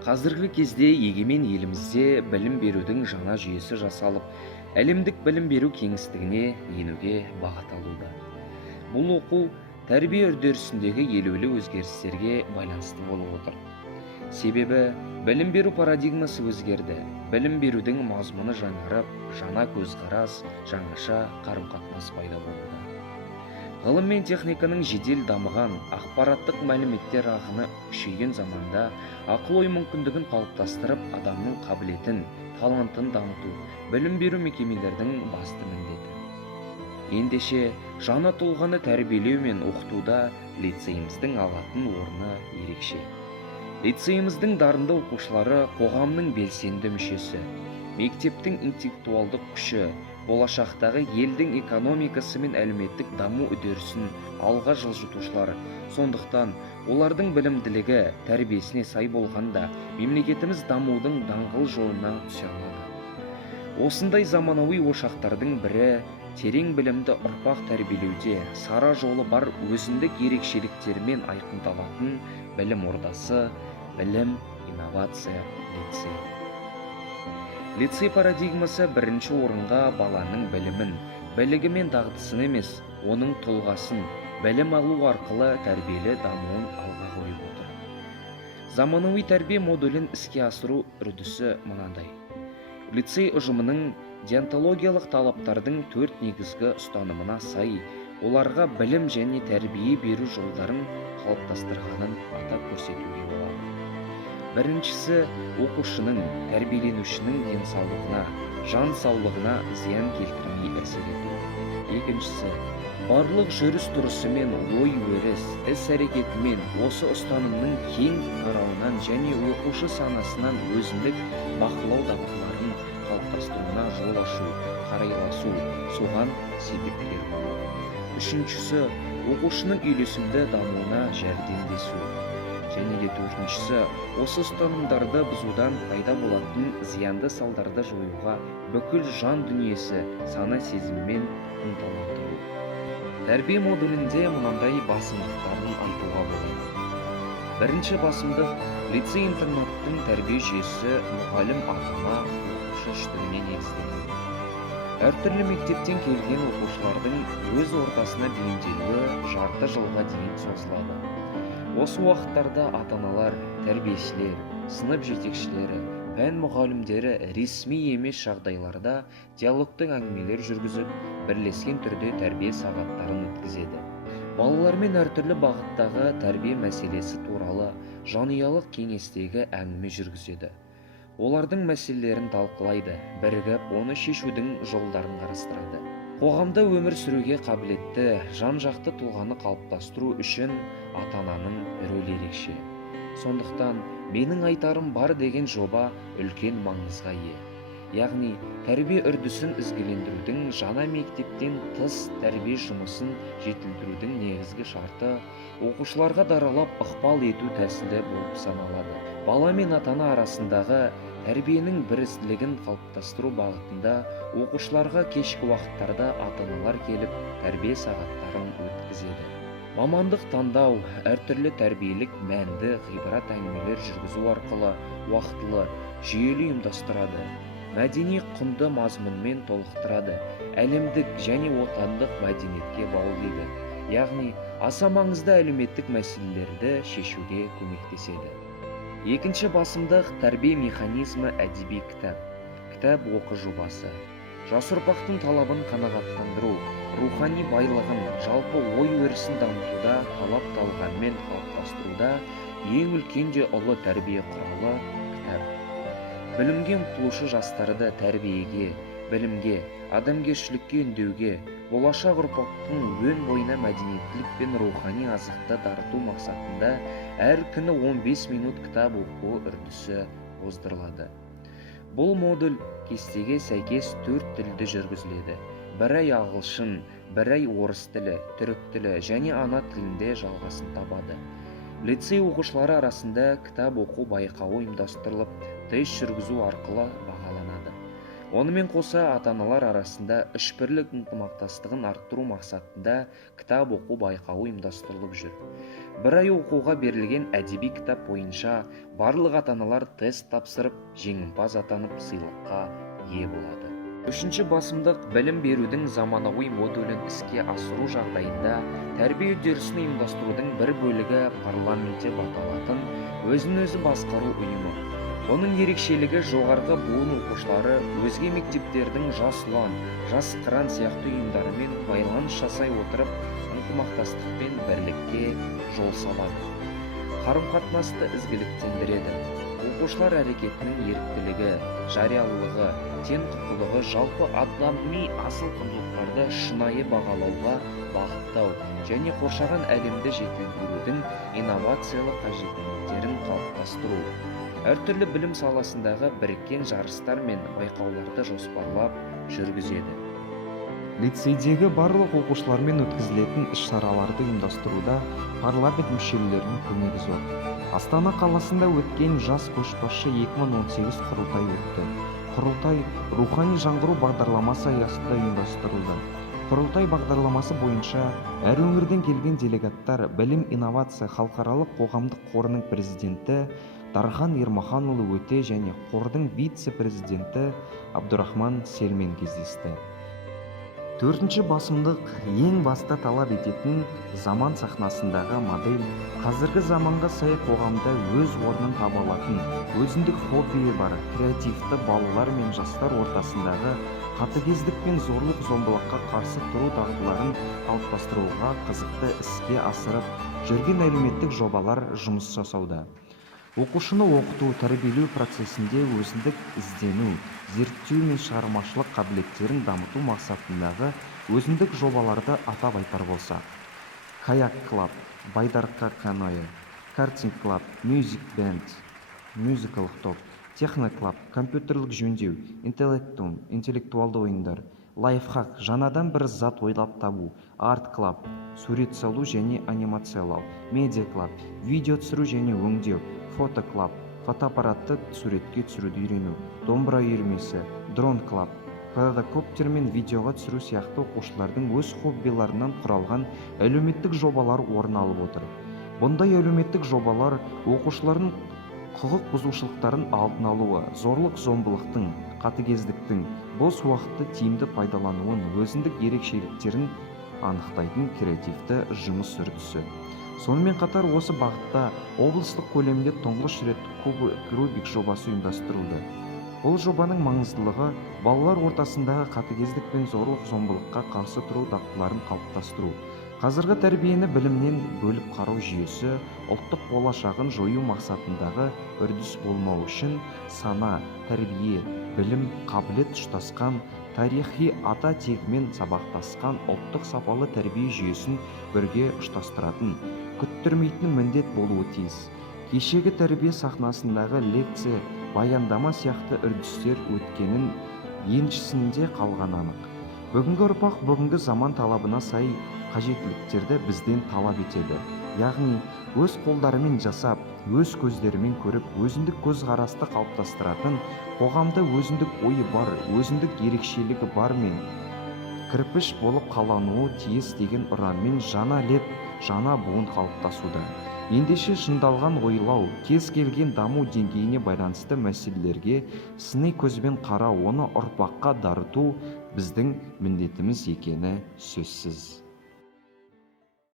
Қазіргі кезде егемен елімізде білім берудің жаңа жүйесі жасалып, әлемдік білім беру кеңістігіне енуге бағыт алуда. Бұл оқу тәрбие үдерісіндегі елеулі өзгерістерге байланысты болып отыр. Себебі білім беру парадигмасы өзгерді. Білім берудің мазмұны жаңарып, жаңа көзқарас, жаңаша қарым-қатынас пайда болуда. Ғылым мен техниканың жедел дамыған, ақпараттық мәліметтер ағыны күшейген заманда ақыл-ой мүмкіндігін қалыптастырып, адамның қабілетін, талантын дамыту білім беру мекемелердің басты міндеті. Ендеше жаңа тұлғаны тәрбиелеу мен оқытуда лицейіміздің алатын орны ерекше. Лицейіміздің дарынды оқушылары қоғамның белсенді мүшесі, мектептің интеллектуалдық күші, болашақтағы елдің экономикасы мен әлеуметтік даму үдерісін алға жылжытушылар. Сондықтан олардың білімділігі, тәрбиесіне сай болғанда мемлекетіміз дамудың даңғыл жолына түсе алады. Осындай заманауи ошақтардың бірі терең білімді ұрпақ тәрбиелеуде сара жолы бар өзіндік ерекшеліктермен айқындалатын білім ордасы, білім инновация лицей. Лицей парадигмасы бірінші орынға баланың білімін, білігі мен дағдысын емес, оның тұлғасын, білім алу арқылы тәрбиелі дамуын алға қойып отыр. Заманауи тәрбие модулін іске асыру үрдісі мынандай. Лицей ұжымының деонтологиялық талаптардың 4 негізгі ұстанымына сай, оларға білім және тәрбие беру жолдарын қалыптастырғанын атап көрсетуге болады. Біріншісі, оқушының, тәрбиеленушінің денсаулығына, жан саулығына зиян келтірмей әсер ету. Екіншісі, барлық жүріс-тұрысы мен ой-өріс, іс-әрекетімен осы ұстанымның кең тарауынан және оқушы санасынан өзіндік бақылау дағдыларын қалыптастыруына жол ашу, қарайласу, соған себепкер болу. Үшіншісі, оқушының үйлесімді дамуына жәрдемдесу. Және де төртіншісі, осы ұстанымдарды бұзудан пайда болатын зиянды салдарды жоюға бүкіл жан дүниесі, сана сезіммен ынталандыру. Тәрбие модулінде мынандай басымдықтарын айтуға болады. Бірінші басымдық, лицей-интернаттың тәрбие жүйесі мұғалім ата-ана оқушы үштігіне негізделген. Әртүрлі мектептен келген оқушылардың өз ортасына бейімделуі жарты жылға дейін созылады. Осы уақыттарда ата-аналар, тәрбиешілер, сынып жетекшілері, пән мұғалімдері ресми емес жағдайларда диалогтың әңгімелер жүргізіп, бірлескен түрде тәрбие сағаттарын өткізеді. Балалармен әртүрлі бағыттағы тәрбие мәселесі туралы жанұялық кеңестегі әңгіме жүргізеді. Олардың мәселелерін талқылайды, бірігіп, оны шешудің жолдарын қарастырады. Қоғамда өмір сүруге қабілетті, жан-жақты тұлғаны қалыптастыру үшін ата-ананың рөлі ерекше. Сондықтан менің айтарым бар деген жоба үлкен маңызға ие. Яғни тәрбие үрдісін ізгілендірудің, жаңа мектептен тыс тәрбие жұмысын жетілдірудің негізгі шарты оқушыларға даралап ықпал ету тәсілі болып саналады. Бала мен ата-ана арасындағы тәрбиенің бірізділігін қалыптастыру бағытында оқушыларға кешкі уақыттарда ата-аналар келіп, тәрбие сағаттарын өткізеді. Мамандық таңдау, әртүрлі тәрбиелік мәнді ғибрат әңгімелер жүргізу арқылы уақытылы, жүйелі ұйымдастырады. Мәдени құнды мазмұнмен толықтырады, әлемдік және отандық мәдениетке баулиды. Яғни, аса маңызды әлеуметтік мәселелерді шешуге көмектеседі. Екінші басымдық тәрбие механизмі әдеби кітап. Кітап оқы жобасы. Жас ұрпақтың талабын қанағаттандыру, рухани байлығын, жалпы ой-өрісін дамытуда, талап-талғанмен қалыптастыруда ең үлкен де ұлы тәрбие құралы кітап. Білімге ұмтылушы жастарды тәрбиеге, білімге, адамгершілікке үндеуге, болашақ ұрпақтың өн бойына мәдениеттілік пен рухани азықты дарыту мақсатында әр күні 15 минут кітап оқу үрдісі қоздырылады. Бұл модуль кестеге сәйкес 4 тілде жүргізіледі. Бір ай ағылшын, бір ай орыс тілі, түрік тілі және ана тілінде жалғасын табады. Лицей оқушылары арасында кітап оқу байқауы ұйымдастырылып, тест жүргізу арқылы бағаланады. Онымен қоса ата-аналар арасында үшбірлік ынтымақтастығын арттыру мақсатында кітап оқу байқауы ұйымдастырылып жүр. Бір ай оқуға берілген әдеби кітап бойынша барлық ата-аналар тест тапсырып, жеңімпаз атанып сыйлыққа ие болады. Үшінші басымдық білім берудің заманауи модулін іске асыру жағдайында тәрбие үдерісін ұйымдастырудың бір бөлігі парламент деп аталатын өзін-өзі басқару ұйымы. Оның ерекшелігі жоғарғы буын оқушылары өзге мектептердің жас ұлан, жас қыран сияқты ұйымдарымен байланыс жасай отырып, ынтымақтастық пен бірлікке жол салады. Қарым-қатынасты ізгіліктендіреді. Оқушылар әрекетінің еріктілігі, жариялылығы, тең құқылығы жалпы адами асыл құндылықтарды шынайы бағалауға бағыттау және қоршаған әлемді жетілдірудің инновациялық қажеттіліктерін қалыптастыру. Әртүрлі білім саласындағы біріккен жарыстар мен байқауларды жоспарлап жүргізеді. Лицейдегі барлық оқушылармен өткізілетін іс-шараларды ұйымдастыруда парламент мүшелерінің көмегі зор. Астана қаласында өткен жас көшбасшы 2018 құрылтай өтті. Құрылтай рухани жаңғыру бағдарламасы аясында ұйымдастырылды. Құрылтай бағдарламасы бойынша әр өңірден келген делегаттар білім инновация халықаралық қоғамдық қорының президенті Дархан Ермаханұлы Өте және қордың вице-президенті Абдурахман Селмен кездесті. Төртінші басымдық ең басты талап ететін заман сахнасындағы модель қазіргі заманға сай қоғамда өз орнын таба алатын, өзіндік хоббиі бар, креативті балалар мен жастар ортасындағы қатыгездік пен зорлық-зомбылыққа қарсы тұру дағдыларын қалыптастыруға қызықты іске асырып жүрген әлеуметтік жобалар жұмыс жасауда. Оқушыны оқыту, тәрбиелеу процесінде өзіндік іздену, зерттеу мен шығармашылық қабілеттерін дамыту мақсатындағы өзіндік жобаларды атап айтар болсақ: Каяк клаб, байдарқа каноэ, картинг клаб, мюзик бенд, мюзикалық топ, техно клаб, компьютерлік жөндеу, интеллектуалды ойындар, лайфхак, жаңадан бір зат ойлап табу, арт клаб, сурет салу және анимациялау, медиа клаб, видео түсіру және өңдеу, фото клаб, фотоаппаратты суретке түсіруді үйрену, домбыра үйірмесі, дрон клаб, квадрокоптер мен видеоға түсіру сияқты оқушылардың өз хоббиларынан құралған әлеуметтік жобалар орын алып отыр. Бұндай әлеуметтік жобалар оқушылардың құқық бұзушылықтарын алдын алуы, зорлық-зомбылықтың, қатыгездіктің бос уақытты тиімді пайдалануын, өзіндік ерекшеліктерін анықтайтын креативті жұмыс үрдісі. Сонымен қатар осы бағытта облыстық көлемде тұңғыш рет Рубик жобасы ұйымдастырылды. Бұл жобаның маңыздылығы балалар ортасындағы қатыгездік пен зорлық-зомбылыққа қарсы тұру дағдыларын қалыптастыру. Қазіргі тәрбиені білімнен бөліп қарау жүйесі ұлттық болашағын жою мақсатындағы үрдіс болмау үшін сана, тәрбие, білім, қабілет ұштасқан, тарихи ата тегімен сабақтасқан ұлттық сапалы тәрбие жүйесін бірге ұштастыратын, күттірмейтін міндет болуы тиіс. Кешегі тәрбие сахнасындағы лекция, баяндама сияқты үрдістер өткенін еншісінде қалған анық. Бүгінгі ұрпақ бүгінгі заман талабына сай қажеттіліктерді бізден талап етеді. Яғни өз қолдарымен жасап, өз көздерімен көріп, өзіндік көзқарасты қалыптастыратын, қоғамда өзіндік ойы бар, өзіндік ерекшелігі бар мен кірпіш болып қалануы тиіс деген ұранмен жаңа леп, жаңа буын қалыптасуда. Ендеше шыңдалған ойлау, кез келген даму деңгейіне байланысты мәселелерге сыни көзбен қарау, оны ұрпаққа дарыту біздің міндетіміз екені сөзсіз.